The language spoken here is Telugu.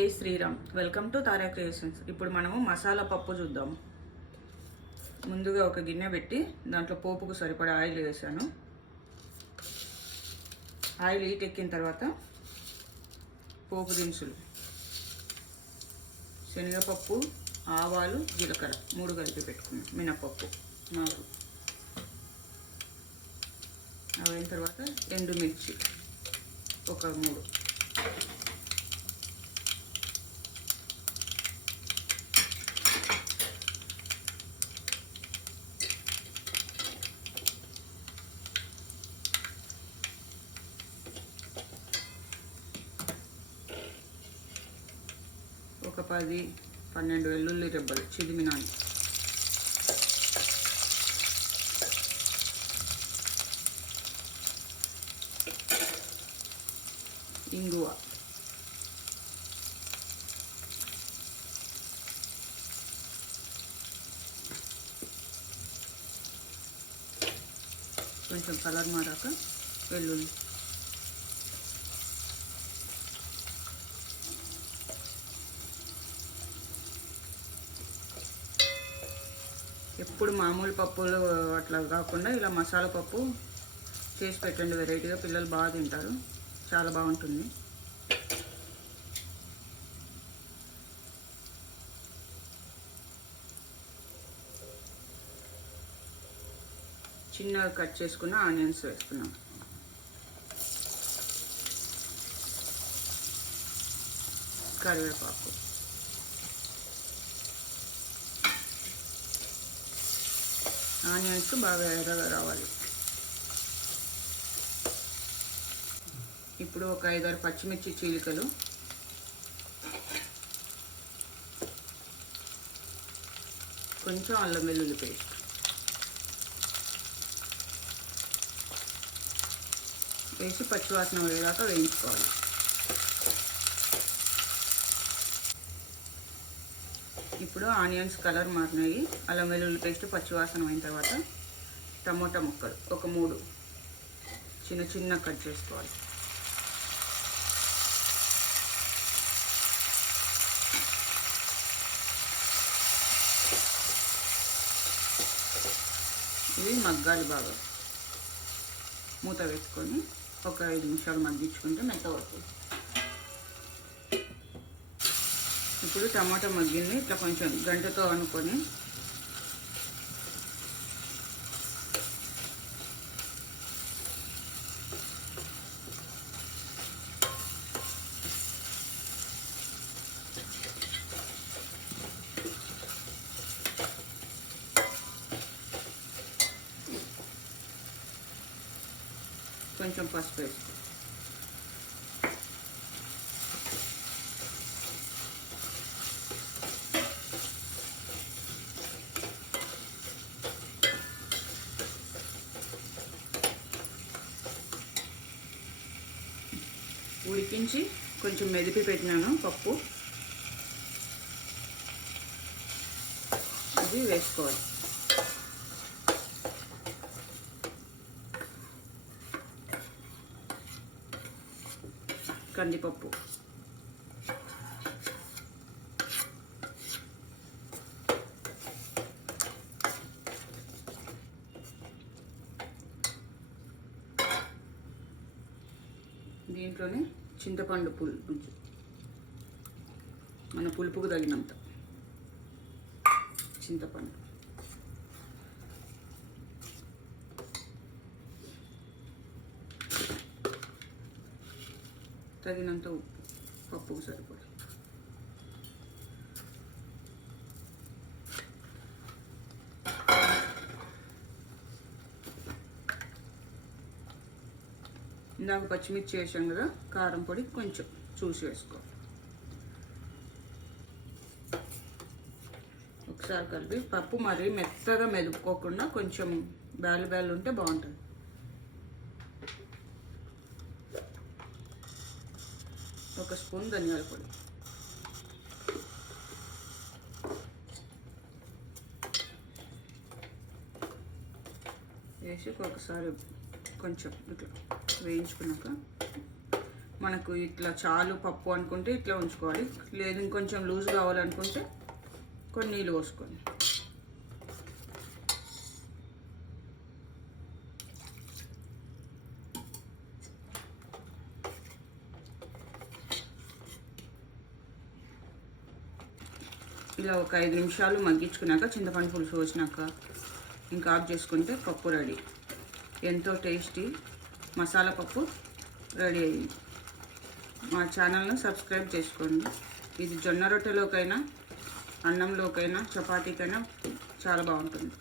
జై Shriram. Welcome to Tara creations. ఇప్పుడు మనము మసాలా పప్పు చూద్దాం. ముందుగా ఒక గిన్నె పెట్టి దాంట్లో పోపుకు సరిపడా ఆయిల్ వేసాను. ఆయిల్ హీట్ ఎక్కిన తర్వాత పోపు దినుసులు శనగపప్పు ఆవాలు జీలకర్ర మూడు కలిపి పెట్టుకున్నాం. మినపప్పు నాలుగు. అవి అయిన తర్వాత ఎండుమిర్చి ఒక మూడు ఒక పది పన్నెండు వెల్లుల్లి రెబ్బలు చిదిమినాను ఇంగువ. కొంచెం కలర్ మారాక వెల్లుల్లి. ఎప్పుడు మామూలు పప్పులు అట్లా కాకుండా ఇలా మసాలా పప్పు చేసి పెట్టండి వెరైటీగా పిల్లలు బాగా తింటారు. చాలా బాగుంటుంది. చిన్నగా కట్ చేసుకున్న ఆనియన్స్ వేస్తున్నాం. కరివేపాకు. ఆనియన్స్ బాగా ఎర్రగా రావాలి. ఇప్పుడు ఒక ఐదారు పచ్చిమిర్చి చీలికలు. కొంచెం అల్లం వెల్లుల్లి పేస్ట్. వేసి పచ్చివాసన వేయడాక వేయించుకోవాలి. ఇప్పుడు ఆనియన్స్ కలర్ మారినాయి. అల్లం వెల్లుల్లి పేస్ట్ పచ్చివాసన అయిన తర్వాత టమోటా ముక్కలు. ఒక మూడు చిన్న చిన్న కట్ చేసుకోవాలి. ఇవి మగ్గాలి బాగా. మూత వేసుకొని ఒక ఐదు నిమిషాలు మగ్గించుకుంటే మెత్తవస్తుంది ఇప్పుడు టమాటా మగ్గింది ఇట్లా కొంచెం గంటతో అనుకొని కొంచెం పసుపు వేసుకో. ఉడికించి కొంచెం మెదిపి పెట్టినాను పప్పు. అది వేసుకోవాలి. కందిపప్పు. దీంట్లోనే చింతపండు పులుపు మన పులుపుకు తగినంత. చింతపండు. తగినంత ఉప్పు. పప్పుకు సరిపడా. ఇందాక పచ్చిమిర్చి వేసాం కదా కారం పొడి కొంచెం చూసి వేసుకో. ఒకసారి కలిపి పప్పు మరి మెత్తగా మెదుపుకోకుండా కొంచెం బ్యాలు బ్యాలు ఉంటే బాగుంటుంది. ఒక స్పూన్ ధనియాల పొడి. వేసి ఒకసారి కొంచెం ఇట్లా వేయించుకున్నాక మనకు ఇట్లా చాలు పప్పు అనుకుంటే ఇట్లా ఉంచుకోవాలి. లేదు ఇంకొంచెం లూజ్ కావాలనుకుంటే కొన్ని నీళ్ళు పోసుకోండి. ఇలా ఒక ఐదు నిమిషాలు మగ్గించుకున్నాక చింతపండు పులుసు వచ్చినాక ఇంకా ఆఫ్ చేసుకుంటే పప్పు రెడీ. ఎంతో టేస్టీ. మసాలా పప్పు రెడీ అయింది మా ఛానల్ను సబ్స్క్రైబ్ చేసుకోండి. ఇది జొన్న రొట్టెలోకైనా అన్నంలోకైనా చపాతీకైనా చాలా బాగుంటుంది.